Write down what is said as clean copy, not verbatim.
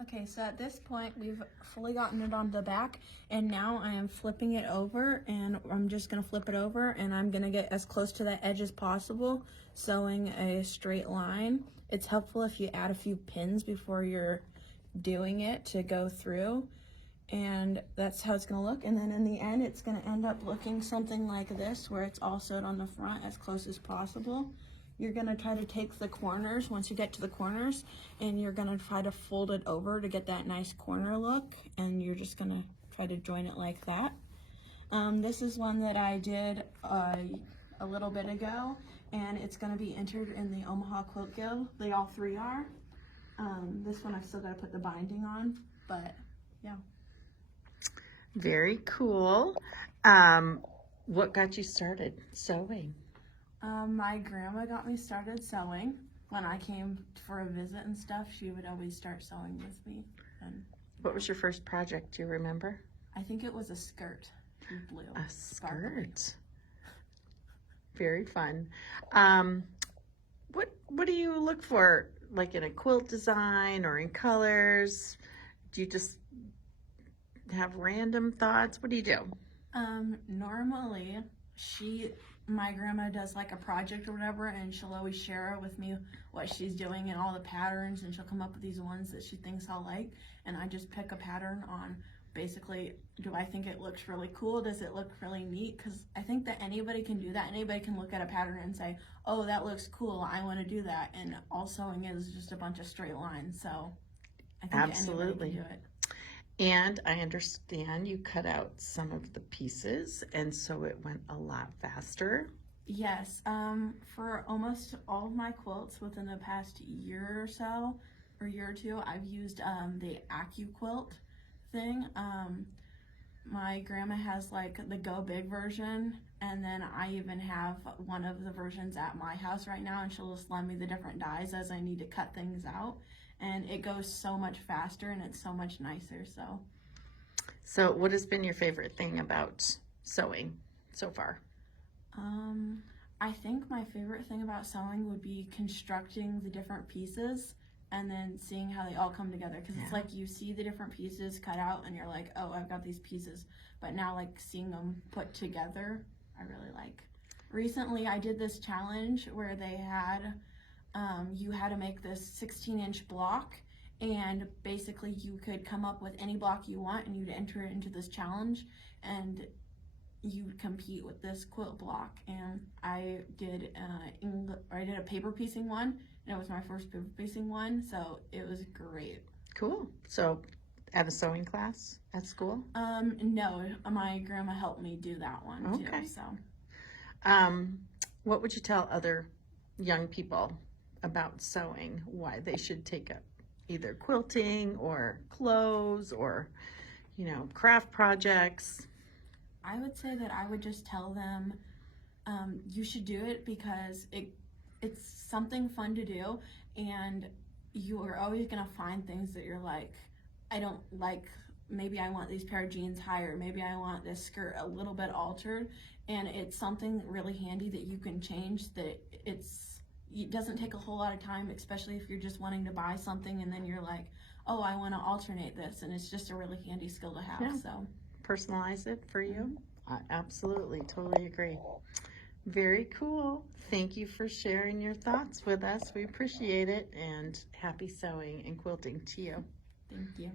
Okay, so at this point, we've fully gotten it on the back, and now I am flipping it over, and I'm just gonna flip it over, and I'm gonna get as close to that edge as possible, sewing a straight line. It's helpful if you add a few pins before you're doing it to go through, and that's how it's gonna look. And then in the end, it's gonna end up looking something like this, where it's all sewed on the front as close as possible. You're gonna try to take the corners once you get to the corners, and you're gonna try to fold it over to get that nice corner look, and you're just gonna try to join it like that. This is one that I did a little bit ago, and it's gonna be entered in the Omaha Quilt Guild. They all three are. This one I've still gotta put the binding on, but yeah. Very cool. What got you started sewing? My grandma got me started sewing. When I came for a visit and stuff, she would always start sewing with me. And What was your first project? Do you remember? I think it was a skirt, blue. A sparkly. skirt. Very fun. What do you look for, like in a quilt design or in colors? Do you just have random thoughts? What do you do? Normally, my grandma does like a project or whatever, and she'll always share with me what she's doing and all the patterns, and she'll come up with these ones that she thinks I'll like, and I just pick a pattern on basically, do I think it looks really cool? Does it look really neat? Because I think that anybody can do that. Anybody can look at a pattern and say, oh, that looks cool, I want to do that. And all sewing is just a bunch of straight lines, so I think Absolutely. anybody can do it. And I understand you cut out some of the pieces, and so it went a lot faster. Yes, for almost all of my quilts within the past year or so, or year or two, I've used the AccuQuilt thing. My grandma has like the Go Big version, and then I even have one of the versions at my house right now, and she'll just lend me the different dies as I need to cut things out. And it goes so much faster, and it's so much nicer. So what has been your favorite thing about sewing so far? I think my favorite thing about sewing would be constructing the different pieces and then seeing how they all come together. Because it's like you see the different pieces cut out, and you're like, oh, I've got these pieces. But now, like, seeing them put together, I really like. Recently, I did this challenge where they had you had to make this 16-inch block, and basically you could come up with any block you want, and you'd enter it into this challenge, and you'd compete with this quilt block. And I did a paper piecing one, and it was my first paper piecing one, so it was great. Cool. So at a sewing class at school? No, my grandma helped me do that one too. So what would you tell other young people about sewing, why they should take up either quilting or clothes or, craft projects? I would say that I would just tell them you should do it because it's something fun to do, and you are always going to find things that you're like, I don't like, maybe I want these pair of jeans higher, maybe I want this skirt a little bit altered, and it's something really handy that you can change, that it doesn't take a whole lot of time, especially if you're just wanting to buy something and then you're like, oh, I want to alternate this, and it's just a really handy skill to have. Yeah. So Personalize it for you. I absolutely, totally agree. Very cool. Thank you for sharing your thoughts with us. We appreciate it, and happy sewing and quilting to you. Thank you.